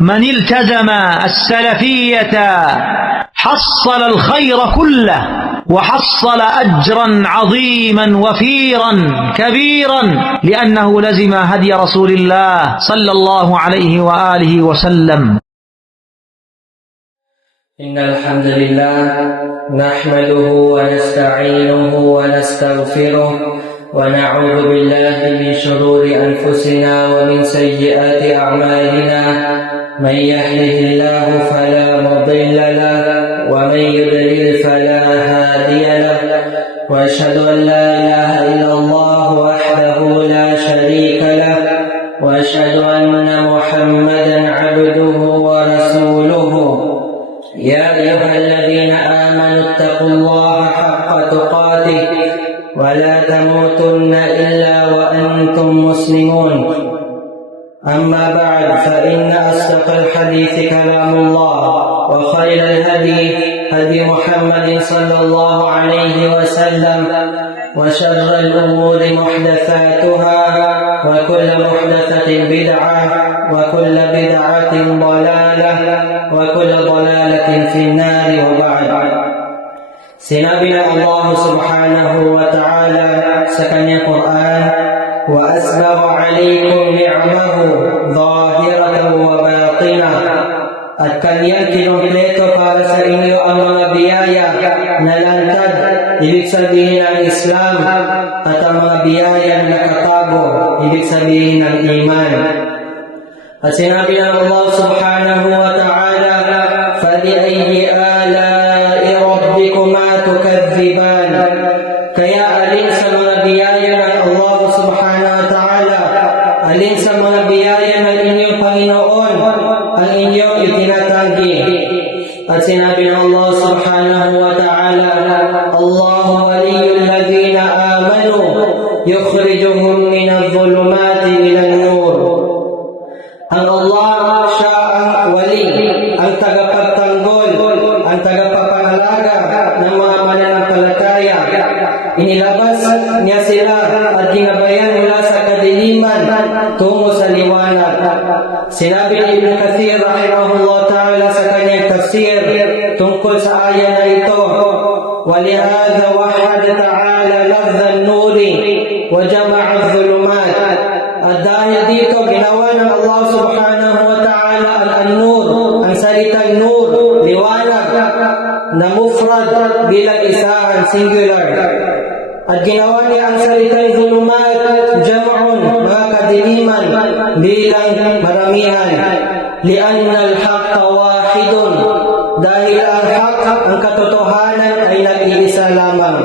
من التزم السلفية حصل الخير كله وحصل أجرا عظيما وفيرا كبيرا لأنه لزم هدي رسول الله صلى الله عليه وآله وسلم. إن الحمد لله نحمده ونستعينه ونستغفره ونعوذ بالله من شرور أنفسنا ومن سيئات أعمالنا. من يهده الله فلا مضل له ومن يضلل فلا هادي له، وأشهد أن لا إله إلا الله وحده لا شريك له، وأشهد أن محمدا عبده ورسوله. يا أيها الذين آمنوا اتقوا الله حق تقاته ولا تموتن إلا وأنتم مسلمون. أما بعد، فإن أصدق الحديث كلام الله، وخير الهدي هدي محمد صلى الله عليه وسلم، وشر الأمور محدثاتها، وكل محدثة بدعة، وكل بدعة ضلالة، وكل ضلالة في النار. وبعد. Sinabi ng Allah subhanahu wa ta'ala sa kanyang Quran, وَأَسْبَغَ عَلَيْكُمْ نِعْمَهُ ظَاهِرَةً وَبَاطِنَةً. At kanyang kinumpleto para sa inyo ang mga biyaya na lantad, ibig sabihin ng Islam, at ang mga biyaya na nakatago, ibig sabihin ng iman. At sinabi ng Allah subhanahu wa ta'ala, فَبِأَيِّ آلَاءِ رَبِّكُمَا تُكَذِّبَانِ. Kaya alin sa mga biyaya ng Allah subhanahu wa ta'ala, alin sa mga biyaya ng inyong Panginoon ang inyong itinatanggi. At sinabi ng Allah subhanahu wa ta'ala, Allahu waliyyul ladhina amanu yukhrijuhum minadh dhulumati ilan nur. Ang Allah, siya ang wali, ang tagapagtanggol, ang tagapapangalaga ng mga mananampalataya. Inilabas niya sila at ginabayan mula sa kadiliman tungo sa liwanag. Sinabi ni Ibn Kathir rahimahullah ta'ala sa kanyang tafsir tungkol sa aya na ito, وَلِهَذَا وَحَدَ تَعَالَى لَفْظَ النُّورِ وَجَمَعَ الظُّلُمَاتِ. At dahil dito, ginawa ng Allah subhanahu wa ta'ala al-nur, ang salitang nur, liwanag, na mufrad bilang isahan, singular. At ginawa niya ang salitang zulumat, jam'un, mga kadiliman, bilang maramihan. Lianna al-haqqa wahidun. Dahil ang haq, ang katotohanan ay nag-iisa lamang.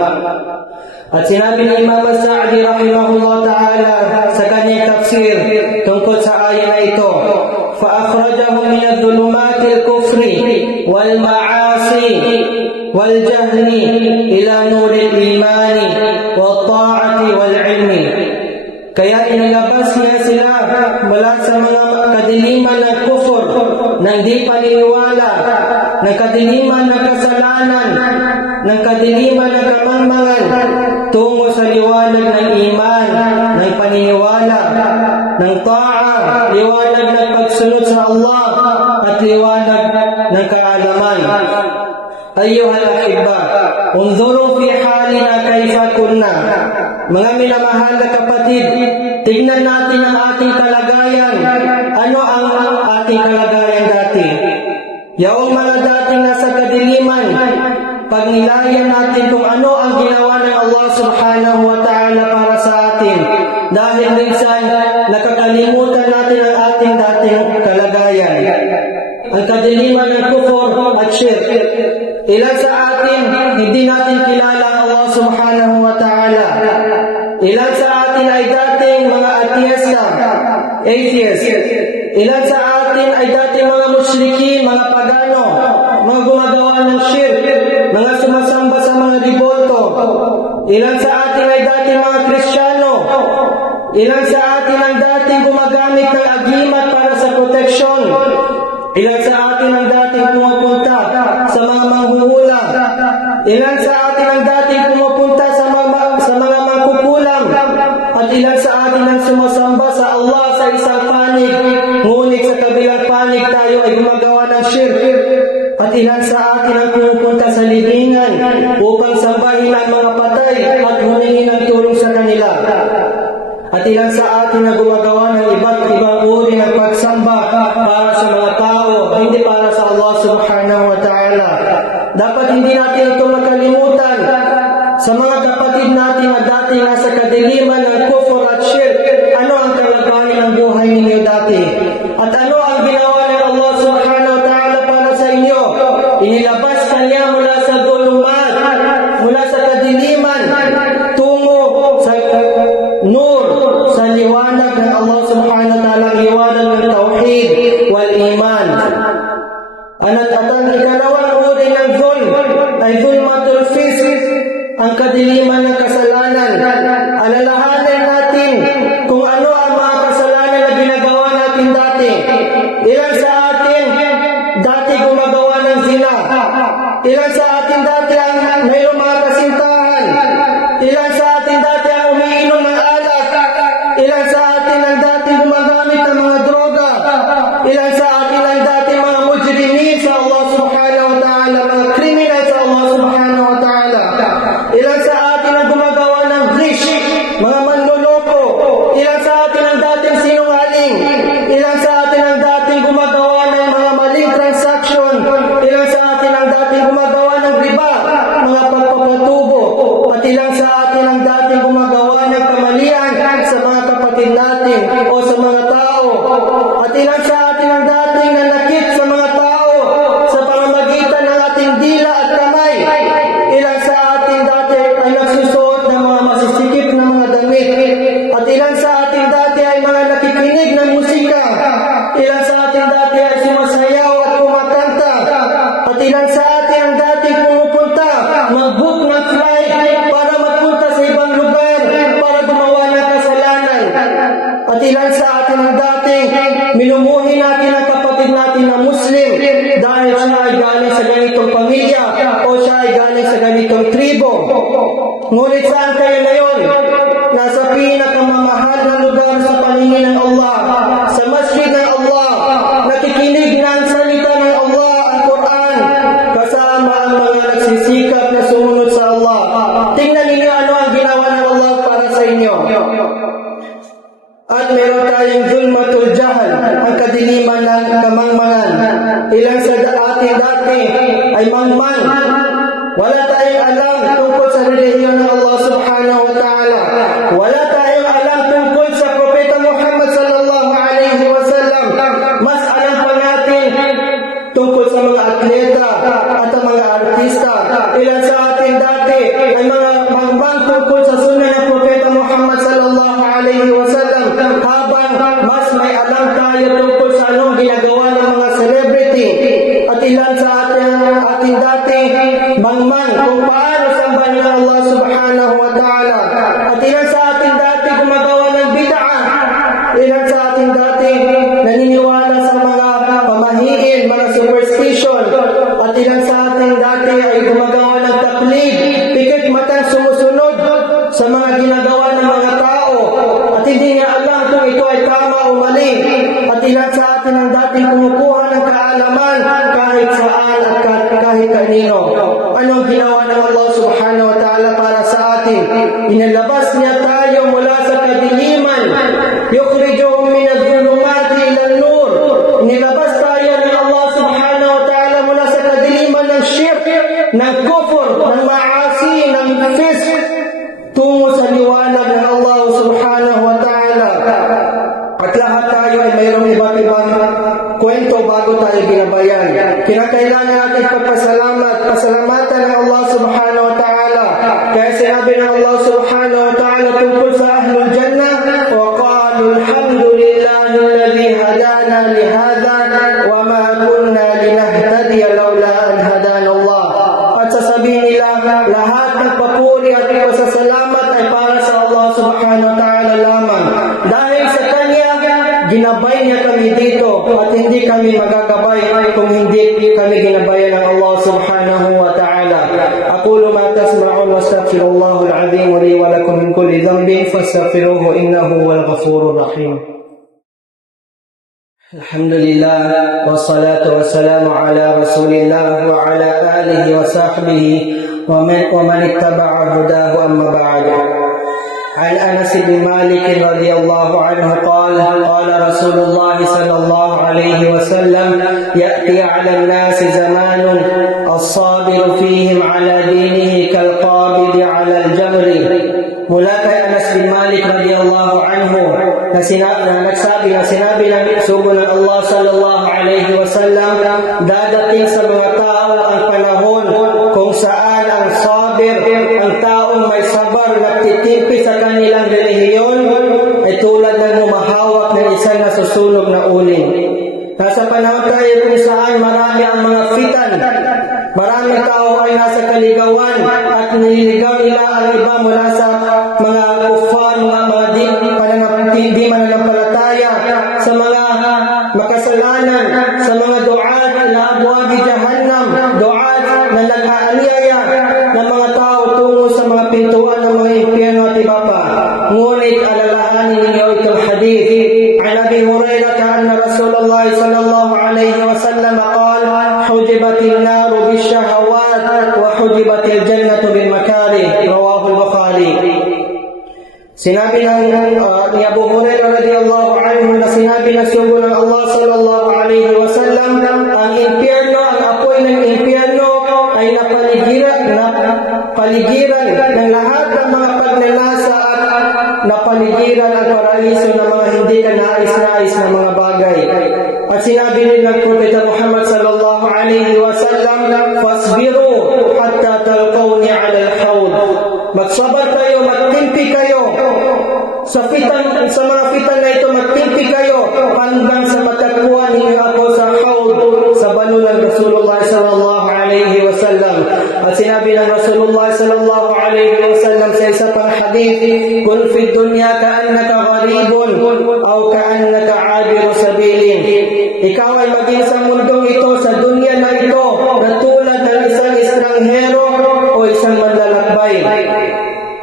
At sinabi ni Imam As-Sa'di rahimahullah ta'ala sa kanyang tafsir tungkol sa aya na ito, فَأَخْرَجَهُ مِنَ الظُّلُمَاتِ الْكُفْرِ وَالْمَعَاصِي وَالْجَهْلِ إِلَى نُورِ الْإِيمَانِ وَالطَّاعَةِ وَالْعِلْمِ. Kaya inilabas niya sila mula sa mga kadiliman ng kufur, ng di paniniwala, ng kadiliman ng kasalanan, ng kadiliman ng kamangmangan, tungo sa liwanag ng iman, ng paniniwala, ng ta'a, liwanag ng pagsunod sa Allah, at liwanag ng kaalaman. Ayyuhal ahibba, unzuru fi halina kayfa kunna. Mga minamahal na kapatid, tignan natin ang ating kalagayan. Ano ang ating kalagayan dati? Yaong mga dating nasa kadiliman, pagnilayan natin kung ano ang ginawa ng Allah subhanahu wa ta'ala para sa atin. Dahil minsan, nakakalimutan natin ang ating dating kalagayan. Ang kadiliman ng kufur at shirk. Ilan sa atin, hindi natin kilala ang Allah subhanahu wa ta'ala. Ilan sa atin ay dating mga atheist. Ilan sa atin ay dating mga musyriki, mga pagano, mga gumagawa ng shirk, mga sumasamba sa mga dibolto. Ilan sa atin ay dating mga Kristiyano. Ilan sa atin ang dating gumagamit ng agimat para sa proteksyon. Ilan sa atin ang dating pumupunta sa mga manghuhula. Ilan sa atin ang dating pumupunta sa mga mangkukulam. At ilan sa atin ang sumasamba sa Allah sa isang panig, ngunit sa kabilang panig panig tayo ay gumagawa ng shirk. At ilan sa atin ang pumupunta sa libingan upang sambahin ang mga patay at humingi ng tulong sa kanila. At ilan sa atin na gumagawa ng iba't ibang uri ng pagsamba para sa mga tao, hindi para sa Allah subhanahu wa ta'ala. Dapat hindi natin ito makalimutan. Sa mga kapatid natin na dati nasa kadiliman ng kufur at shirk, ano ang kalagayan ng buhay ninyo dati? At ano ang ginawa ng Allah subhanahu wa ta'ala para sa inyo? Inilabas kanya mula sa dulumat, mula sa kadiliman, tungo sa nur, sa liwanag ng Allah subhanahu wa ta'ala, liwanag ng tauhid wal iman. At ang ikalawang uri ng zulm ay zulmatul fisq, ang kadiliman ng kasalanan. Alalahanin natin kung ano ang mga kasalanan na ginagawa natin dati. Ilan sa atin dati gumagawa ng zina. Ilan sa atin dati ang mayroong mga kasintahan. Ilan sa atin dati ang umiinom ng alak. Ilan sa atin ang dati gumagamit ng mga droga. Ilan sa atin ang dati mga mujrimin sa Allah subhanahu wa ta'ala, mga kriminal sa Allah subhanahu wa ta'ala. Ilan sa atin ang gumagawa ng ghish, mga manloloko. Ilan sa atin ang dating sinungaling. Ilan sa atin ang dating gumagawa ng mga maling transaction. Ilan sa atin ang dating gumagawa ng riba, mga pagpapatubo. At ilan sa atin ang dating gumagawa ng kamalian sa mga kapatid natin o sa mga tao. At ilan sa atin ang dating nanakit sa mga tao sa pamamagitan ng ating dila at kamay. Ilan sa atin dati ay nagsusuot ng mga masisikip na mga damit. At ilan sa atin dati ay mga nakikinig ng musika. Ilan sa atin dati ay sumasayaw at kumakanta. At ilan sa atin ang dati pumupunta, mag-book ng flight para magpunta sa ibang lugar para gumawa ng kasalanan. At ilan sa atin ang dating minumuhi natin ang kapatid natin na Muslim dahil siya ay galing sa ganitong pamilya o siya ay galing sa ganitong tribo. Ngunit saan kayo ngayon? Nasa pinakamamahal na lugar sa paningin ng Allah, sa masjid ng Allah, nakikinig ng salita ng Allah, ang Quran, kasama ang mga nagsisikap na sumunod sa Allah. Tingnan ninyo ano ang ginawa ng Allah para sa inyo. At meron tayong zulmatul jahal, ang kadiliman ng kamangmangan. Ilan sa atin dati ay mangmang. Wala tayong alam tungkol sa relihiyon ng Allah subhanahu wa ta'ala. Wala tayong alam tungkol sa Propeta Muhammad sallallahu alaihi wasallam. Mas alam pa natin tungkol sa mga atleta at ang mga artista. Ilan sa atin dati ay mga mangmang tungkol sa sunnah ng Propeta Muhammad sallallahu alaihi wasallam, habang mas may alam tayo tungkol sa anong ginagawa ng mga celebrity. At ilan sa atin dati mangmang kung paano sambahin ng Allah subhanahu wa ta'ala. At ilan sa atin dati gumagawa ng bid'ah. Ilan sa atin dati naniniwala sa mga pamahiin, mga superstition. At ilan sa atin dati ay gumagawa ng taklid, pikit matang sumusunod sa mga ginagawa ng mga tao. At hindi niya alam kung ito ay tama o mali. At ilan sa atin ang dating kumukuha ng kaalaman kahit saan at kahit kanino. Anong ginawa ng Allah subhanahu wa ta'ala para sa atin? Inilabas niya tayo mula sa kadiliman. Yukhrijuhum min adh-dhulumati ila an-nur. Inilabas tayo ng Allah subhanahu wa ta'ala mula sa kadiliman ng shirk, ng kufur, ng maasi, ng fisq, tungo sa liwanag ng Allah subhanahu wa ta'ala. At lahat tayo ay mayroong iba't ibang kwento bago tayo ginabayan. Kinakailangan natin pasalamatan ng Allah subhanahu wa ta'ala. Kaya sinabi ng Allah subhanahu wa ta'ala tungkol sa ahlul jannah, wa qalu alhamdulillahi alladhi hadana lihada wa ma kunna linahtadiya lawla an hadana Allah. At sasabihin nila, lahat ng papuri at pasasalamat ay para sa Allah subhanahu wa ta'ala lamang. Dahil sa Kanya, ginabay niya kami dito at hindi kami magagabay kung hindi kami ginabayan ng Allah subhanahu wa ta'ala. Aqulu ma tasma'un wa astaghfirullahal azim li wa lakum min kulli dhanbin fastaghfiruhu innahu huwal ghafurur rahim. Alhamdulillah, wassalatu wassalamu ala rasulillah wa ala alihi wa sahbihi wa man ittaba'a hudahu amma ba'd. عن أنس بن مالك رضي الله عنه قال قال رسول الله صلى الله عليه وسلم يأتي على الناس زمان الصابر فيهم على دينه كالقابض على الجمر. Mula kay Anas bin Malik radiyallahu anhu na sinabi ng sugo ng Allah sallallahu alaihi wasallam, dadating sa mga tao ang panahon kung saan ang sabir, ang taong may sabar na titimpi sa kanilang relihiyon, ay tulad ng humahawak ng isang nasusunog na uling. Nasa panahon tayo kung saan marami ang mga fitan, maraming tao ay nasa kaligawan at nililigaw nila ang iba mula sa mga kufar, mga di mananampalataya, sa mga makasalanan, sa mga du'at na abwabi jahannam, du'at na nag-aaliyaya ng mga tao tungo sa mga pintuan ng mga impyerno at iba pa. Ngunit alalahanin ninyo itong hadith. An Abi Hurairah anna Rasulullah sallallahu alayhi wa sallam qala hujibatin naru bishahawat wa hujibatil jannatu bil makarih. Rawahu al-Bukhari. Sinabi ni Abu Hurairah radhiyallahu anhu na sinabi ng sugo ng Allah sallallahu alayhi wa sallam, ang impyerno, ang apoy ng impyerno ay napaligiran ng lahat ng mga pagnanasa at napaligiran ang paraiso ng mga hindi kanais-nais na mga bagay. At sinabi rin ng Propeta Muhammad sallallahu alayhi wa sallam, fasbiru hatta talqawni ala al-hawd. Magsabar kayo, magtimpi kayo sa mga fitan na ito, magtimpi kayo hanggang sa matagpuan ninyo ako sa hawd, sa bano ng Rasulullah sallallahu alayhi wa sallam. At sinabi ng Rasulullah sallallahu alayhi wa sallam sa isa pang hadith, kun fi dunya ka'annaka gharibun aw ka'annaka 'abiru sabilin. Ikaw ay maging sa mundong ito, sa dunya na ito, na tulad ng isang estranghero o isang manlalakbay.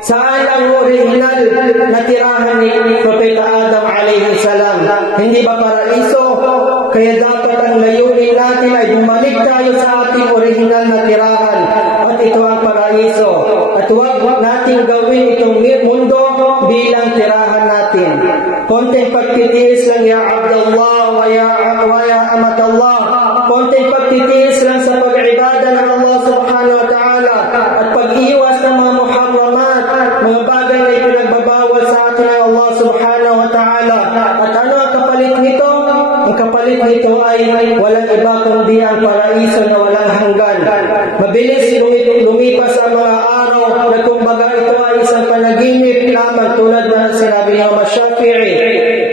Saan ang original na tirahan ni Propeta Adam alayhi salam? Hindi ba paraiso? Kaya dapat ang layunin natin ay bumalik tayo sa ating original na tirahan. At ito ang paraiso. At huwag natin gawin itong mundo bilang tirahan natin. Konting pagtitiis lang, ya Abdullah wa ya Amatallah. Konting pagtitiis lang sa pag-ibada ng Allah subhanahu wa ta'ala at pag-iwas ng mga muharramat, mga bagay na ipinagbabawal sa atin ng Allah subhanahu wa ta'ala. At ano ang kapalit nito? Ang kapalit nito ay walang iba kundi ang paraiso na walang hanggan. Mabilis lumipas ang mga araw na kumbaga ito ay isang panaginip lamang tulad na sinabi ni Imam Shafi'i.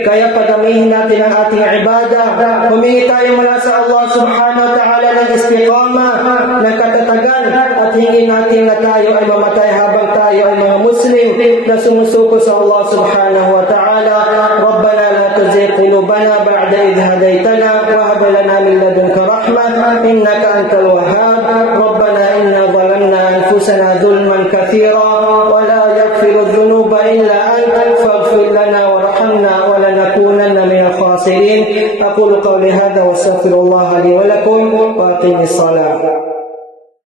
Kaya padamihin natin ang ating ibada. Humingi tayo mula sa Allah subhanahu wa ta'ala ng istiqama, ng katatagan, at hingin natin na tayo ay mamatay habang tayo ay mga Muslim na sumusuko sa Allah subhanahu wa ta'ala. Rabbana la tuzigh qulubana ba'da idh hadaytana wa hab lana min ladunka rahmah innaka antal wahhab. Rabbana inna zalamna anfusana zulman katsira wa la yaghfiru dhunuba illa anta faghfir lana warhamna wa lanakunanna minal khasirin. Aqulu qawli hadha wa astaghfirullah li wa lakum wa aqimis salat.